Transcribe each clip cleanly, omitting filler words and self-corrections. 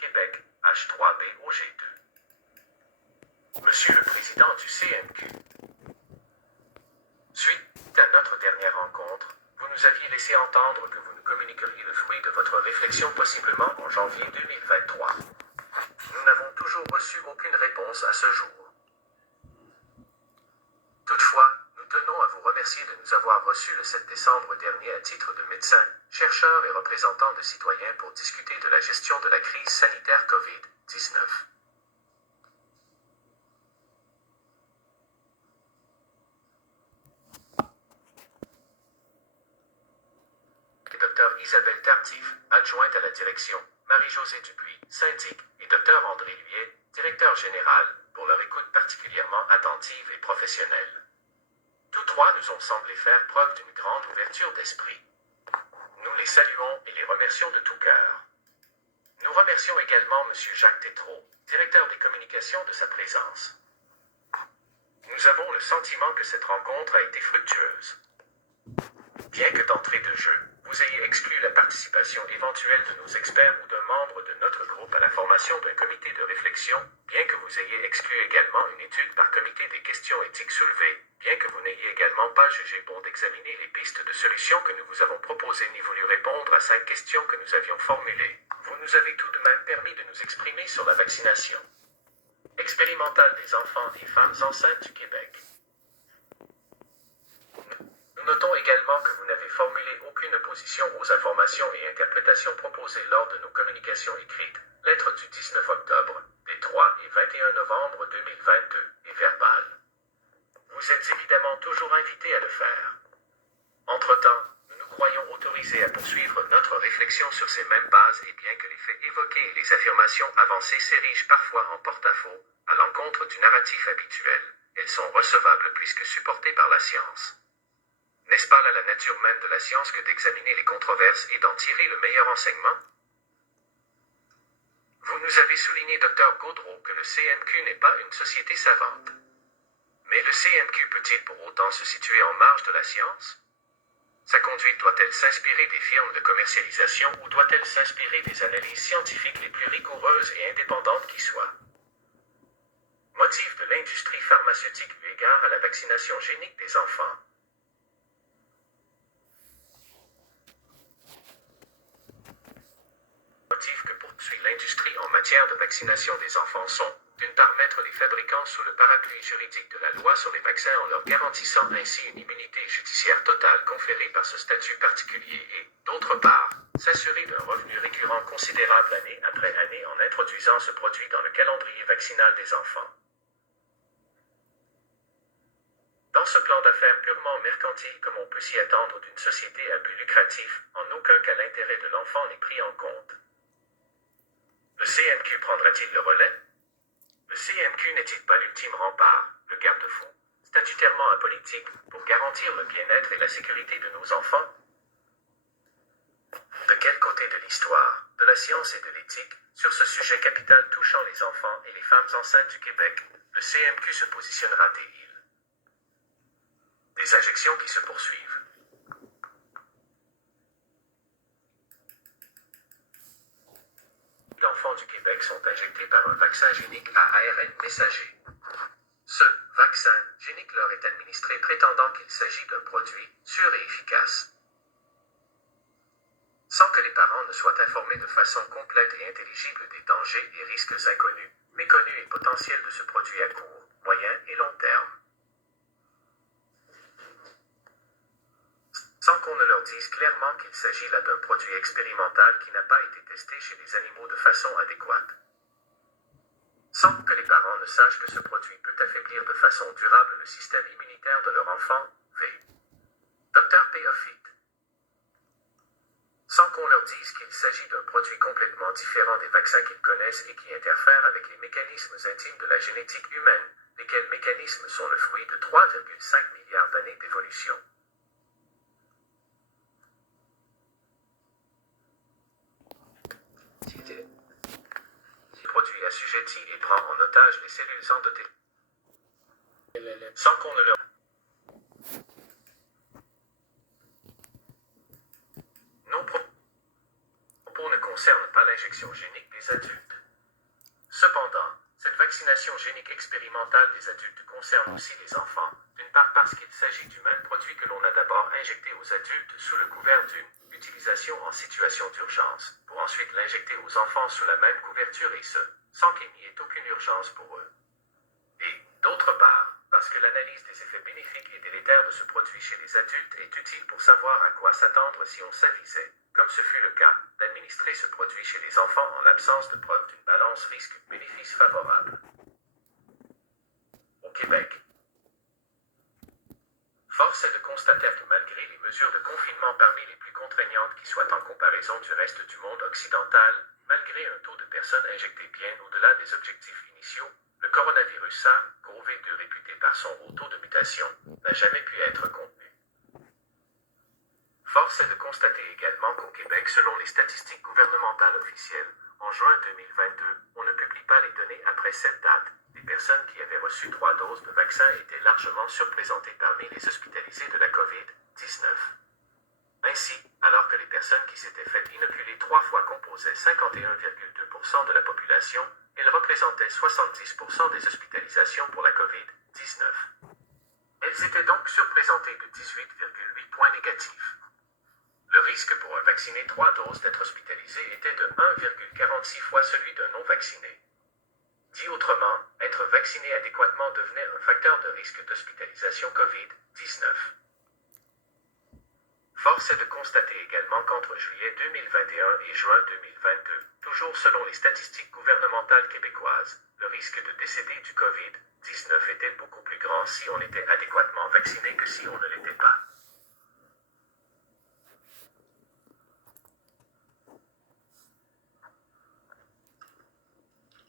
Québec, H3BOG2. Monsieur le Président du CNQ. Suite à notre dernière rencontre, vous nous aviez laissé entendre que vous nous communiqueriez le fruit de votre réflexion possiblement en janvier 2023. Nous n'avons toujours reçu aucune réponse à ce jour. Toutefois, nous tenons à vous remercier de nous avoir reçus le 7 décembre dernier à titre de médecins, chercheurs et représentants de citoyens pour discuter de la gestion de la crise sanitaire COVID-19. Dr Isabelle Tardif, adjointe à la direction, Marie-Josée Dupuis, syndic, et Dr André Lhuillet, directeur général, pour leur écoute particulièrement attentive et professionnelle. Tous trois nous ont semblé faire preuve d'une grande ouverture d'esprit. Nous les saluons et les remercions de tout cœur. Nous remercions également M. Jacques Tétrault, directeur des communications, de sa présence. Nous avons le sentiment que cette rencontre a été fructueuse. Bien que d'entrée de jeu, vous ayez exclu la participation éventuelle de nos experts ou d'un membre de notre groupe à la formation d'un comité de réflexion, bien que vous ayez exclu également une étude par comité des questions éthiques soulevées, bien que vous n'ayez également pas jugé bon d'examiner les pistes de solutions que nous vous avons proposées ni voulu répondre à 5 questions que nous avions formulées, vous nous avez tout de même permis de nous exprimer sur la vaccination expérimentale des enfants et femmes enceintes du Québec. Nous notons également que vous n'avez formulé aucune opposition aux informations et interprétations proposées lors de nos communications écrites, lettres du 19 octobre, des 3 et 21 novembre 2022, et verbales. Vous êtes évidemment toujours invités à le faire. Entre-temps, nous nous croyons autorisés à poursuivre notre réflexion sur ces mêmes bases et bien que les faits évoqués et les affirmations avancées s'érigent parfois en porte-à-faux, à l'encontre du narratif habituel, elles sont recevables puisque supportées par la science. N'est-ce pas là la nature même de la science que d'examiner les controverses et d'en tirer le meilleur enseignement? Vous nous avez souligné, Dr Gaudreault, que le CNQ n'est pas une société savante. Mais le CNQ peut-il pour autant se situer en marge de la science? Sa conduite doit-elle s'inspirer des firmes de commercialisation ou doit-elle s'inspirer des analyses scientifiques les plus rigoureuses et indépendantes qui soient? Motif de l'industrie pharmaceutique eu égard à la vaccination génique des enfants. Motifs que poursuit l'industrie en matière de vaccination des enfants sont, d'une part, mettre les fabricants sous le parapluie juridique de la loi sur les vaccins en leur garantissant ainsi une immunité judiciaire totale conférée par ce statut particulier et, d'autre part, s'assurer d'un revenu récurrent considérable année après année en introduisant ce produit dans le calendrier vaccinal des enfants. Dans ce plan d'affaires purement mercantile comme on peut s'y attendre d'une société à but lucratif, en aucun cas l'intérêt de l'enfant n'est pris en compte. Le CNQ prendra-t-il le relais? Le CNQ n'est-il pas l'ultime rempart, le garde-fou, statutairement apolitique, pour garantir le bien-être et la sécurité de nos enfants? De quel côté de l'histoire, de la science et de l'éthique, sur ce sujet capital touchant les enfants et les femmes enceintes du Québec, le CNQ se positionnera-t-il? Des injections qui se poursuivent. Les enfants du Québec sont injectés par un vaccin génique à ARN messager. Ce vaccin génique leur est administré prétendant qu'il s'agit d'un produit sûr et efficace. Sans que les parents ne soient informés de façon complète et intelligible des dangers et risques inconnus, méconnus et potentiels de ce produit à court, moyen et long terme. Sans qu'on ne leur dise clairement qu'il s'agit là d'un produit expérimental qui n'a pas été testé chez les animaux de façon adéquate. Sans que les parents ne sachent que ce produit peut affaiblir de façon durable le système immunitaire de leur enfant, Dr Péophyte. Sans qu'on leur dise qu'il s'agit d'un produit complètement différent des vaccins qu'ils connaissent et qui interfèrent avec les mécanismes intimes de la génétique humaine, lesquels mécanismes sont le fruit de 3,5 milliards d'années d'évolution. Ce produit assujetti et prend en otage les cellules endothéliales. Sans qu'on ne leur... Nos propos ne concernent pas l'injection génique des adultes. Cependant, cette vaccination génique expérimentale des adultes concerne aussi les enfants, d'une part parce qu'il s'agit du même produit que l'on a d'abord injecté aux adultes sous le couvert d'une utilisation en situation d'urgence, pour ensuite l'injecter aux enfants sous la même couverture et ce, sans qu'il n'y ait aucune urgence pour eux. Et, d'autre part, parce que l'analyse des effets bénéfiques et délétères de ce produit chez les adultes est utile pour savoir à quoi s'attendre si on s'avisait, comme ce fut le cas, d'administrer ce produit chez les enfants en l'absence de preuve d'une balance risque-bénéfice favorable. Au Québec, force est de constater que malgré les mesures de confinement parmi les plus contraignantes qui soient en comparaison du reste du monde occidental, malgré un taux de personnes injectées bien au-delà des objectifs initiaux, le coronavirus SARS-CoV-2 réputé par son haut taux de mutation n'a jamais pu être contenu. Force est de constater également qu'au Québec, selon les statistiques gouvernementales officielles, en juin 2022, on ne publie pas les données après cette date. Les personnes qui avaient reçu 3 doses de vaccin étaient largement surreprésentées parmi les hospitalisés de la COVID-19. Ainsi, alors que les personnes qui s'étaient faites inoculer 3 fois composaient 51,2% de la population, elles représentaient 70% des hospitalisations pour la COVID-19. Elles étaient donc surreprésentées de 18,8 points négatifs. Le risque pour un vacciné 3 doses d'être hospitalisé était de 1,46 fois celui d'un non-vacciné. Dit autrement, être vacciné adéquatement devenait un facteur de risque d'hospitalisation COVID-19. Force est de constater également qu'entre juillet 2021 et juin 2022, toujours selon les statistiques gouvernementales québécoises, le risque de décéder du COVID-19 était beaucoup plus grand si on était adéquatement vacciné que si on ne l'était pas.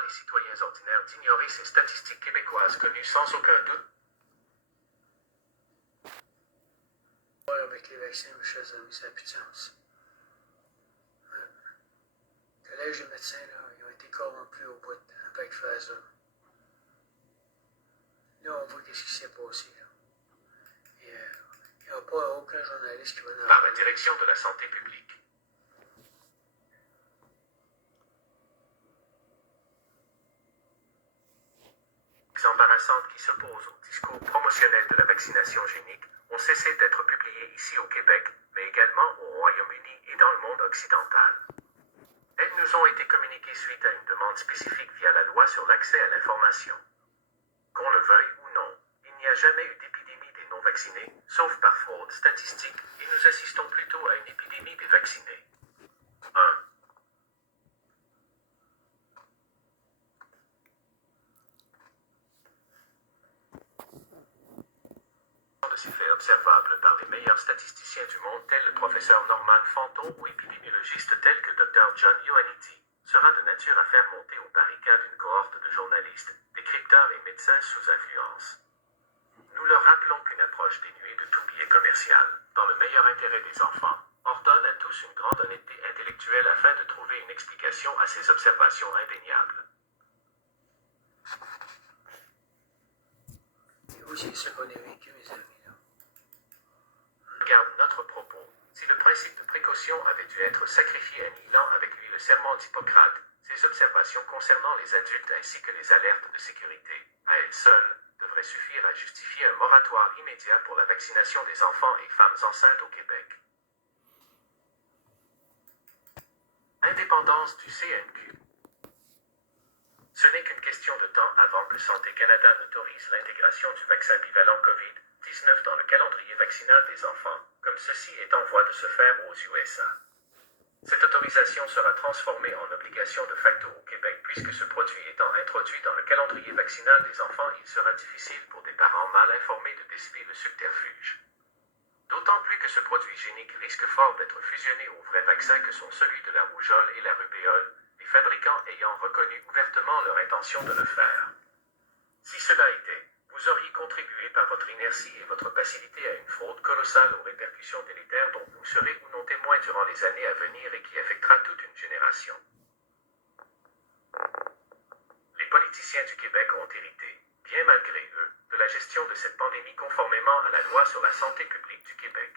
Les citoyens ordinaires d'ignorer ces statistiques québécoises connues sans aucun doute. Avec les vaccins, mes chers amis, ça n'a plus de sens. Le collège des médecins, là, ils ont été corrompus au bout avec Pfizer. Là, on voit ce qui s'est passé. Là. Et il n'y a pas aucun journaliste qui va en Par la direction de la santé publique. Embarrassantes qui s'opposent au discours promotionnel de la vaccination génique ont cessé d'être publiées ici au Québec, mais également au Royaume-Uni et dans le monde occidental. Elles nous ont été communiquées suite à une demande spécifique via la loi sur l'accès à l'information. Qu'on le veuille ou non, il n'y a jamais eu d'épidémie des non-vaccinés, sauf par fraude statistique, et nous assistons plutôt à une épidémie des vaccinés. 1. De ces faits observables par les meilleurs statisticiens du monde tels le professeur Norman Fanton ou épidémiologistes tels que Dr. John Ioannidis, sera de nature à faire monter au barricade une cohorte de journalistes, décrypteurs et médecins sous influence. Nous leur rappelons qu'une approche dénuée de tout biais commercial, dans le meilleur intérêt des enfants, ordonne à tous une grande honnêteté intellectuelle afin de trouver une explication à ces observations indéniables. C'est aussi ce qu'on a vécu, mes amis. Regarde notre propos. Si le principe de précaution avait dû être sacrifié annihilant avec lui le serment d'Hippocrate, ces observations concernant les adultes ainsi que les alertes de sécurité, à elles seules, devraient suffire à justifier un moratoire immédiat pour la vaccination des enfants et femmes enceintes au Québec. Indépendance du CNQ. Ce n'est qu'une question de temps avant que Santé Canada n'autorise l'intégration du vaccin bivalent COVID-19 dans le calendrier vaccinal des enfants, comme ceci est en voie de se faire aux USA. Cette autorisation sera transformée en obligation de facto au Québec puisque ce produit étant introduit dans le calendrier vaccinal des enfants, il sera difficile pour des parents mal informés de déceler le subterfuge. D'autant plus que ce produit génique risque fort d'être fusionné aux vrais vaccins que sont celui de la rougeole et la rubéole, les fabricants ayant reconnu ouvertement leur intention de le faire. Si cela était, vous auriez contribué par votre inertie et votre passivité à une fraude colossale aux répercussions délétères dont vous serez ou non témoins durant les années à venir et qui affectera toute une génération. Les politiciens du Québec ont hérité, bien malgré eux, de la gestion de cette pandémie conformément à la loi sur la santé publique du Québec.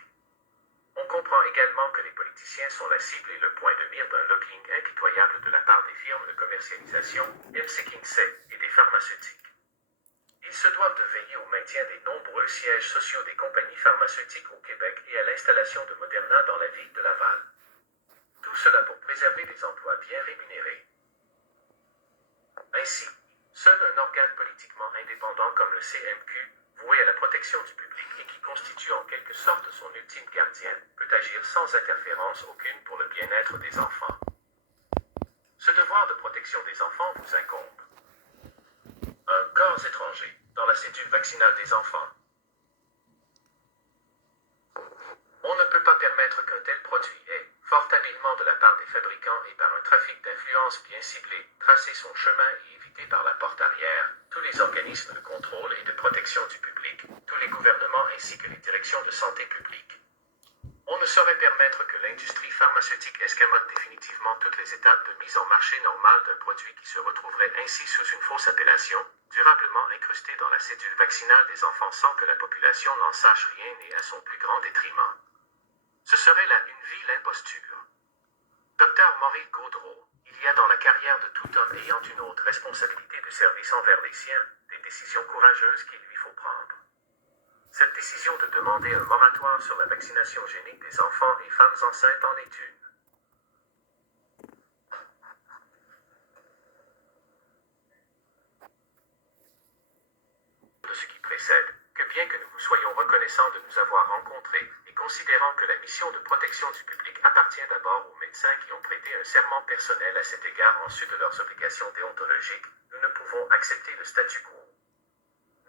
On comprend également que les politiciens sont la cible et le point de mire d'un lobbying impitoyable de la part des firmes de commercialisation, MC Kinsey, et des pharmaceutiques. Ils se doivent de veiller au maintien des nombreux sièges sociaux des compagnies pharmaceutiques au Québec et à l'installation de Moderna dans la ville de Laval. Tout cela pour préserver des emplois bien rémunérés. Ainsi, seul un organe politiquement indépendant comme le CMQ, voué à la protection du public et qui constitue en quelque sorte son ultime gardien, peut agir sans interférence aucune pour le bien-être des enfants. Ce devoir de protection des enfants vous incombe. Un corps étranger dans la cédule vaccinale des enfants. On ne peut pas permettre qu'un tel produit ait, fort habilement de la part des fabricants et par un trafic d'influence bien ciblé, tracé son chemin et évité par la porte arrière, tous les organismes de contrôle et de protection du public, tous les gouvernements ainsi que les directions de santé publique. On ne saurait permettre que l'industrie pharmaceutique escamote définitivement toutes les étapes de mise en marché normale d'un produit qui se retrouverait ainsi sous une fausse appellation, durablement incrustée dans la cédule vaccinale des enfants sans que la population n'en sache rien et à son plus grand détriment. Ce serait là une vile imposture. Dr Maurice Gaudreau, il y a dans la carrière de tout homme ayant une haute responsabilité de service envers les siens, des décisions courageuses qu'il lui faut prendre. Cette décision de demander un moratoire sur la vaccination génique des enfants et femmes enceintes en est une. De ce qui précède, que bien que nous vous soyons reconnaissants de nous avoir rencontrés, et considérant que la mission de protection du public appartient d'abord aux médecins qui ont prêté un serment personnel à cet égard en sus de leurs obligations déontologiques, nous ne pouvons accepter le statu quo.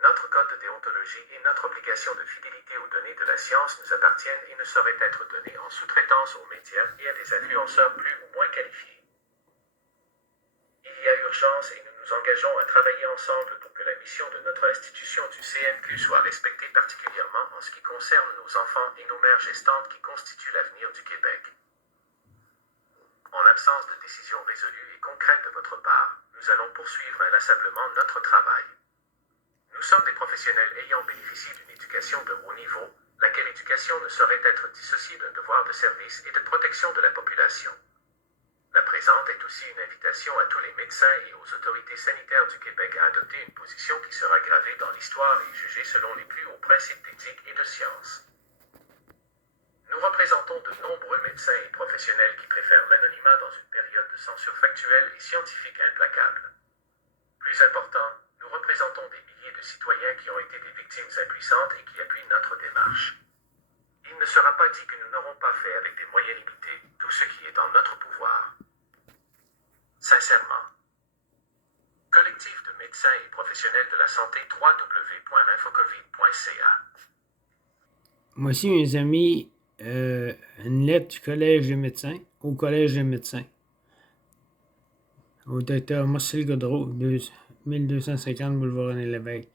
Notre code de déontologie et notre obligation de fidélité aux données de la science nous appartiennent et ne sauraient être données en sous-traitance aux médias et à des influenceurs plus ou moins qualifiés. Il y a urgence et nous nous engageons à travailler ensemble pour que la mission de notre institution du CMQ soit respectée particulièrement en ce qui concerne nos enfants et nos mères gestantes qui constituent l'avenir du Québec. En l'absence de décision résolue et concrète de votre part, nous allons poursuivre inlassablement notre travail. Nous sommes des professionnels ayant bénéficié d'une éducation de haut niveau, laquelle éducation ne saurait être dissociée d'un devoir de service et de protection de la population. La présente est aussi une invitation à tous les médecins et aux autorités sanitaires du Québec à adopter une position qui sera gravée dans l'histoire et jugée selon les plus hauts principes d'éthique et de science. Nous représentons de nombreux médecins et professionnels qui préfèrent l'anonymat dans une période de censure factuelle et scientifique implacable. Plus important, nous représentons des milliers de citoyens qui ont été des victimes impuissantes et qui appuient notre démarche. Il ne sera pas dit que nous n'aurons pas fait avec des moyens limités tout ce qui est en notre pouvoir. Sincèrement. Collectif de médecins et professionnels de la santé www.infocovid.ca. Voici, mes amis, une lettre du Collège des médecins au Collège des médecins. Au Dr Marcel Gaudreau, 1250 boulevard René Lévesque.